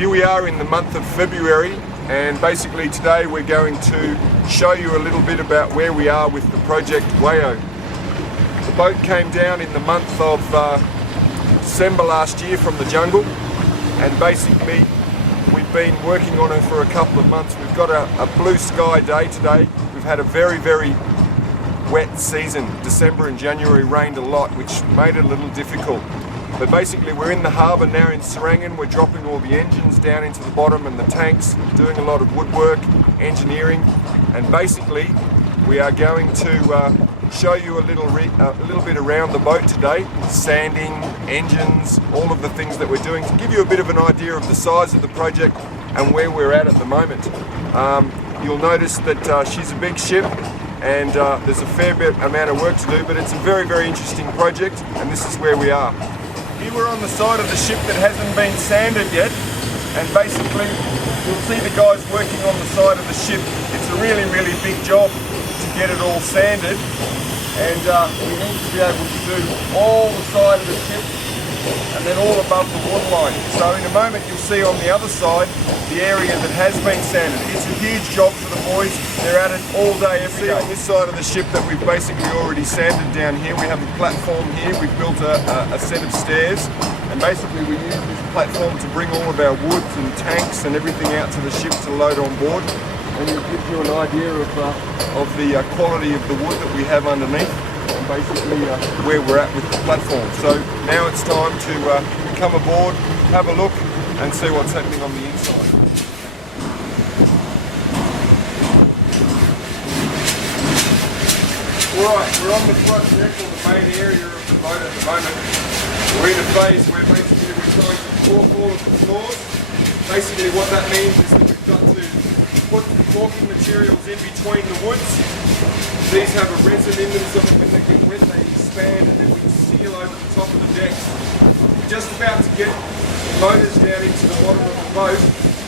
Here we are in the month of February, and basically today we're going to show you a little bit about where we are with the project WAOW. The boat came down in the month of December last year from the jungle, and basically we've been working on it for a couple of months. We've got a blue sky day today. We've had a very wet season. December and January rained a lot, which made it a little difficult. But basically we're in the harbour now in Serangan. We're dropping all the engines down into the bottom and the tanks, doing a lot of woodwork, engineering, and basically we are going to show you a little bit around the boat today, sanding, engines, all of the things that we're doing, to give you a bit of an idea of the size of the project and where we're at the moment. You'll notice that she's a big ship, and there's a fair amount of work to do, but it's a very interesting project, and this is where we are. Here we're on the side of the ship that hasn't been sanded yet, and basically you'll see the guys working on the side of the ship. It's a really big job to get it all sanded, and we need to be able to do all the side of the ship and then all above the waterline. So in a moment you'll see on the other side the area that has been sanded. It's a huge job for the boys. They're at it all day, every day. On this side of the ship that we've basically already sanded down here, we have a platform here. We've built a set of stairs, and basically we use this platform to bring all of our woods and tanks and everything out to the ship to load on board. And it gives you an idea of the quality of the wood that we have underneath, and basically where we're at with the platform. So now it's time to come aboard, have a look, and see what's happening on the inside. Alright, we're on the front deck, or the main area of the boat at the moment. We're in a phase where basically we're trying to caulk all of the floors. Basically what that means is that we've got to put caulking materials in between the woods. These have a resin in them, so that when they get wet they expand, and then we seal over the top of the deck. We're just about to get motors down into the bottom of the boat.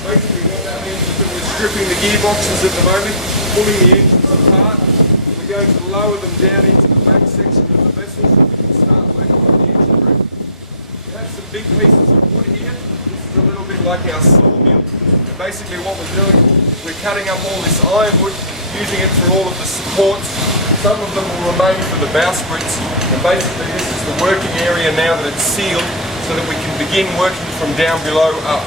Basically what that means is that we're stripping the gearboxes at the moment, pulling the engines apart. We're going to lower them down into the back section of the vessel so we can start working on the engine room. We have some big pieces of wood here. This is a little bit like our sawmill. And basically what we're doing, we're cutting up all this ironwood, using it for all of the supports. Some of them will remain for the bowsprits, and basically this is the working area now that it's sealed, so that we can begin working from down below up.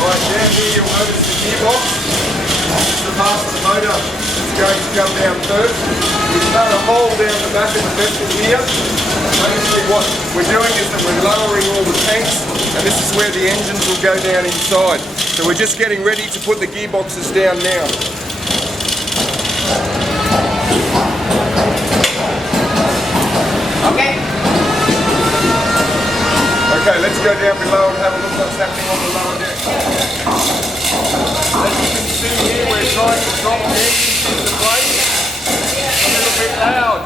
Alright, down here you'll notice the gearbox. This is the part of the motor that's going to come down first. We've done a hole down the back of the vessel here. Basically what we're doing is that we're lowering all the tanks, and this is where the engines will go down inside. So we're just getting ready to put the gearboxes down now. Okay. Okay, let's go down below and have a look what's happening on the lower deck. As you can see here, we're trying to drop the engines into place. A little bit loud.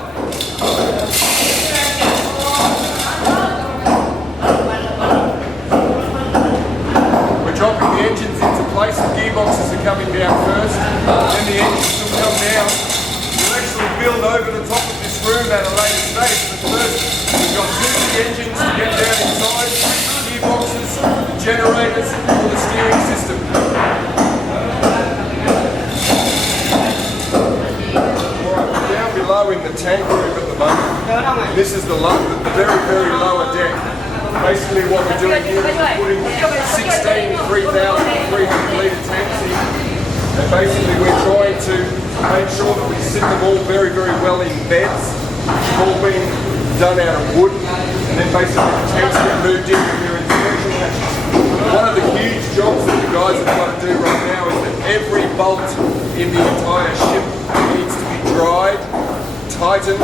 We're dropping the engines into place. The gearboxes are coming down first. Then the engines will come down. We'll actually build over the top of this room at a later stage. But first, we've got two engines to get down inside, gearboxes, generators, and the steering system. Alright, we're down below in the tank room at the moment. This is the very lower deck. Basically what we're doing here is we're putting 16 3,300 litre tanks in. And basically we're trying to make sure that we sit them all very well in beds. They've all been done out of wood, and then basically the tanks get moved in with their inspection hatches. One of the huge jobs that the guys have got to do right now is that every bolt in the entire ship needs to be dried, tightened,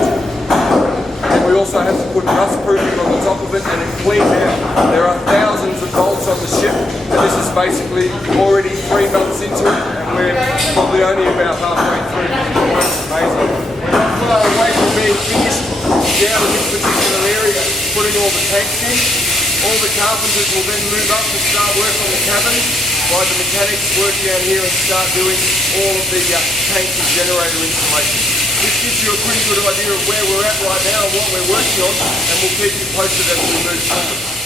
and we also have to put rust proofing on the top of it and then clean out. There are thousands of bolts on the ship, and this is basically already 3 months into it, and we're probably only about halfway through. It's amazing. We're not far away from being finished down in this particular area, putting all the tanks in. All the carpenters will then move up to start work on the cabin. while the mechanics work down here and start doing all of the tank and generator installation. This gives you a pretty good idea of where we're at right now and what we're working on, and we'll keep you posted as we move forward.